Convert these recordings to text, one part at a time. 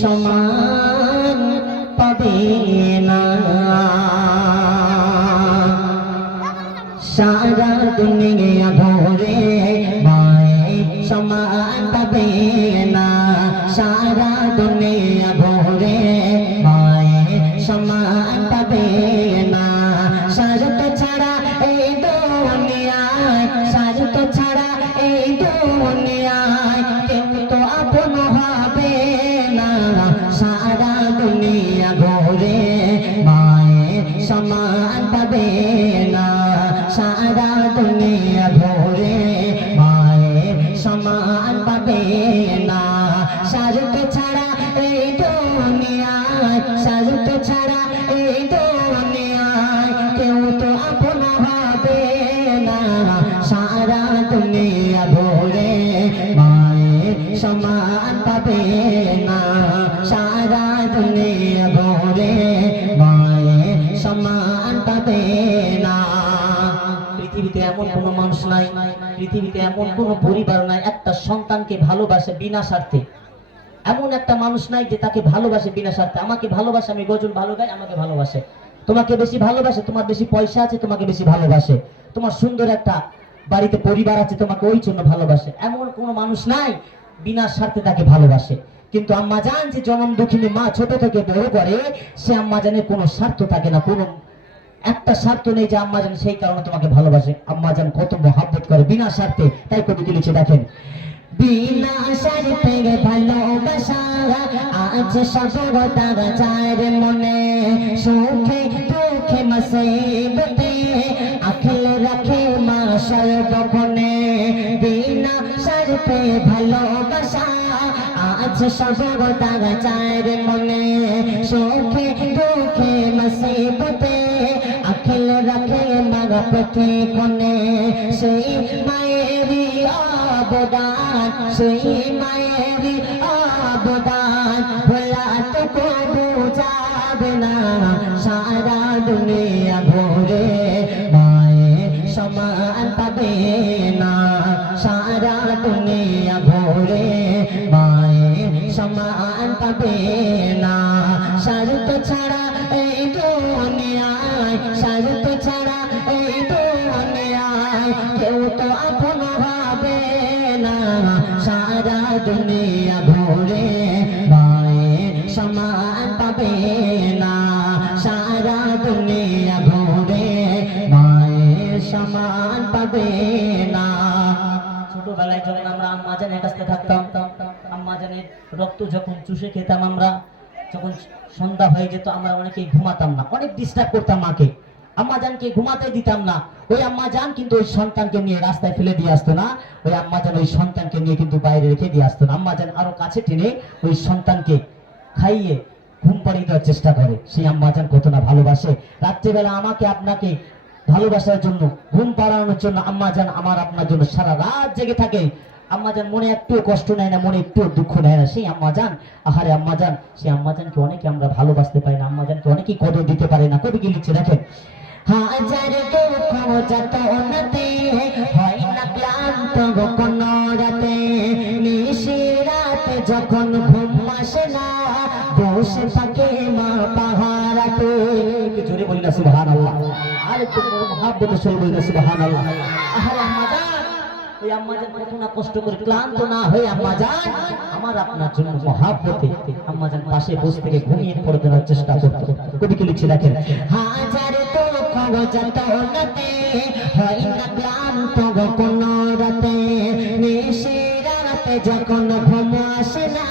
সমান পাবে না। সারা দুনিয়া ভরে মায়ের সমান পাবে না সারা দুনিয়া হবে না। না। পৃথিবীতে এমন কোনো মানুষ নাই, পৃথিবীতে এমন কোনো পরিবার নাই, একটা সন্তানকে ভালোবাসে বিনা স্বার্থে। এমন একটা মানুষ নাই যে তাকে ভালোবাসে বিনা স্বার্থে। আমাকে ভালোবাসে, আমি গজল ভালো গাই, আমাকে ভালোবাসে। তোমাকে বেশি ভালোবাসে, তোমার বেশি পয়সা আছে, তোমাকে বেশি ভালোবাসে। তোমার সুন্দর একটা বাড়িতে পরিবার আছে, তোমাকে ওই জন্য ভালোবাসে। এমন কোনো মানুষ নাই বিনা স্বার্থে তাকে ভালোবাসে। কিন্তু আম্মা জান যে জনম দুঃখিনী মা ছোট থেকে বড় করে, সে আম্মা জানের কোনো স্বার্থ থাকে না, কোনো একটা স্বার্থ নেই যে আম্মা জান সেই কারণে তোমাকে ভালোবাসে। আম্মা জান কত মহাব্বত করে, বিনা স্বার্থে। তাই কবি লিখে দেখেন বিনা স্বার্থে ভালোবাসা আছে সবরতার চার মনে, সুখে দুঃখে মুসিবতে। আখিল রাখে মা সর্বক্ষণে বিনা স্বার্থে ভালোবাসা আছে সবরতার চার মনে, সুখে দুঃখে মুসিবতে। আখিল রাখে মা প্রতি কোণে সেই মায়েরই অবদান, সেই মায়েরই অবদান। ভোলা তো কবু যাবে না, সারা দুনিয়া ভরে। মায়ের সমান পাবে না, সারা দুনিয়া ভরে। মায়ের সমান পাবে না সারুত ছাড়া দুনিয়া ভরে মায়ের সমান পাবে না। সারা দুনিয়া ভরে মায়ের সমান পাবে না। ছোটবেলায় যখন আমরা আম্মা জানের কাছে থাকতাম, আম্মা জানের রক্ত যখন চুষে খেতাম আমরা, যখন সন্ধ্যা হয়ে যেত আমরা অনেকেই ঘুমাতাম না, অনেক ডিস্টার্ব করতাম মাকে। আম্মা জানকে ঘুমাতে দিতাম না। ওই আম্মা জান কিন্তু ওই সন্তানকে নিয়ে রাস্তায় ফেলে দিয়ে আসতো না। ওই আম্মা জান ওই সন্তানকে নিয়ে কিন্তু বাইরে রেখে দিয়ে আসতো না। আম্মা জান আরও কাছে টেনে ওই সন্তানকে খাইয়ে ঘুম পাড়িয়ে দেওয়ার চেষ্টা করে। সেই আম্মা জান কত না ভালোবাসে। রাত্রিবেলা আমাকে আপনাকে ভালোবাসার জন্য, ঘুম পাড়ানোর জন্য আম্মা জান আমার আপনার জন্য সারা রাত জেগে থাকে। আম্মা জান মনে একটু কষ্ট নেয় না, মনে একটু দুঃখ নেয় না। সেই আম্মা জান আহারে আম্মা জান সেই আম্মা জানকে অনেকে আমরা ভালোবাসতে পারি না। আম্মা জানকে অনেকেই কদর দিতে পারে না। কবি কি লিখছে দেখেন? হাজার দুঃখ যত অনতে হয় না ক্লান্ত গো রাতে নিশি রাতে যখন ঘুম আসে না বসে থাকে মা পাহারাতে জোরে বলি না সুবহানাল্লাহ আর একটু মহাব্বতে সরে বলি না সুবহানাল্লাহ আহারে আম্মা ওই আম্মা জান কত না কষ্ট করে ক্লান্ত না হয়ে আম্মা জান আমার আপনার জন্য মহাব্বতে আম্মা পাশে বসে থেকে ঘুমিয়ে পড়ে দেওয়ার চেষ্টা করতো কবি কি লিখছে দেখেন হাজার তো যত নতে হয় না ক্লান্ত গো কোন রাতে নিশি রাতে যখন ঘুম আসে না,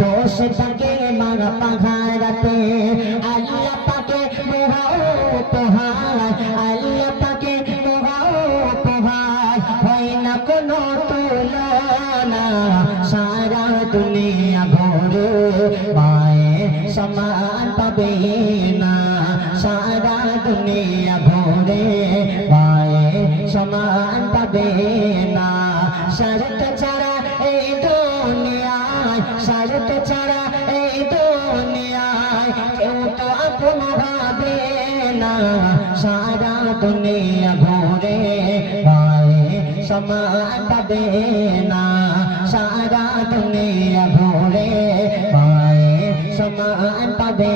বসে থাকে মারা পাহাড়াতে আল্লাহ পাকে মহাও উপহার, আল্লাহ পাকে মহাও উপহার। হয় না কোনো তুলনা, সারা সমান পাবে না। সারা দুনিয়া ভরে মায়ের সমান পাবে না। শরত ছাড়া এই দুনিয়ায় শরত ছাড়া এই দুনিয়ায় কেউ তো আপন হবে না। সারা দুনিয়া ঘুরে মায়ের সমান পাবে না। সারা দুনিয়া ভরে মায়ে সমান পাবে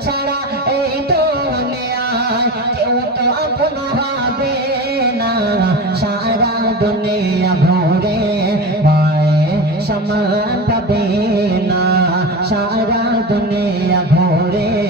ছাড়া এই দুনিয়ায় কেউ তো আপন সারা দুনিয়া ভরে মায়ে সমান পাবে সারা দুনিয়া ভরে